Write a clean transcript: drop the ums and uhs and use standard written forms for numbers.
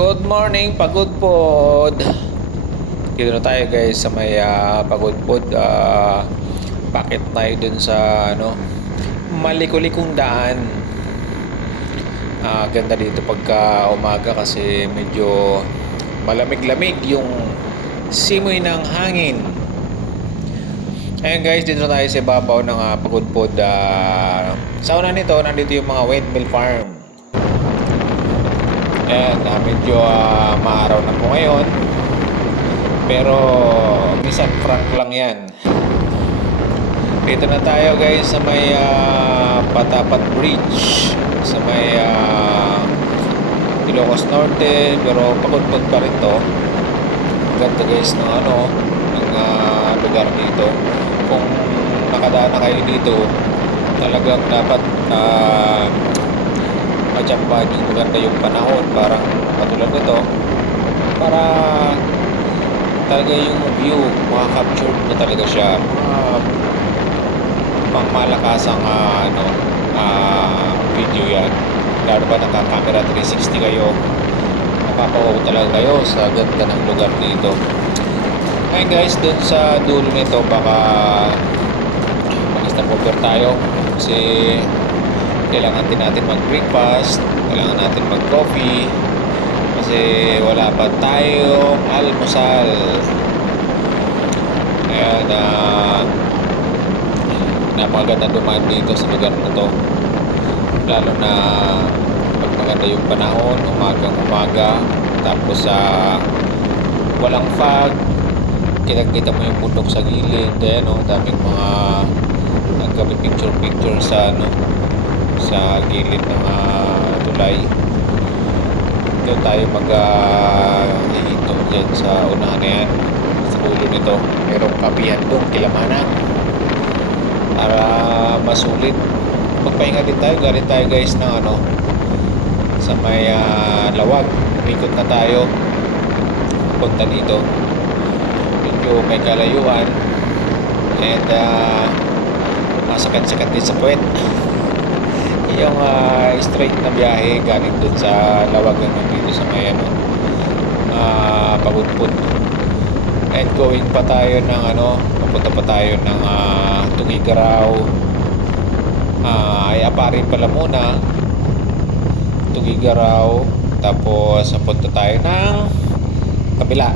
Good morning, Pagudpod. Dito na tayo guys sa may Pagudpod. Bakit tayo dun sa malikulikong daan. Ganda dito pagka umaga kasi medyo malamig-lamig yung simoy ng hangin. Ayan guys, dito na tayo sa ibabaw ng Pagudpod. Sa una nito, nandito yung mga windmill farm. Ayan, medyo maaraw na po ngayon. Pero minsan frank lang yan. Dito na tayo guys sa may Patapat Bridge. Sa may Ilocos Norte. Pero Pagudpod pa rin to. Ganda guys ng lugar dito. Kung nakadaan na kayo dito, talagang dapat matsambahan yung maganda yung panahon, parang katulad nito, para talaga yung view makaka-capture mo talaga siya, pang malakasang video yan. Lalo ba naka-camera 360 kayo, napapawaw talaga kayo sa ganda ng lugar dito. Ngayon guys, dun sa dulo nito baka mag-stop over tayo kasi kailangan din natin mag-breakfast, kailangan natin mag-coffee kasi wala pa tayong almusal. Kaya napakaganda dumaan dito sa lugar na to, lalo na pag maganda yung panahon, umagang umaga, tapos walang fog, kita mo yung bundok sa gilid. Ayan daming mga nagka-picture sa gilid ng tulay. Doon tayo mag-ihinto dyan sa unahan na yan, sa ulo nito. Merong kapihan doon, kilamanan, para masulit. Magpahinga din tayo. Galing tayo guys ng sa may Lawag. Ikot na tayo punta dito. Medyo may kalayuan and masakat-sakat din sa puwet yung straight na biyahe galing dun sa Lawag dito sa may Pagudpod. And going pa tayo ng papunta pa tayo ng Tugigaraw, ay Aparin pala muna, Tugigaraw, tapos papunta tayo ng kabila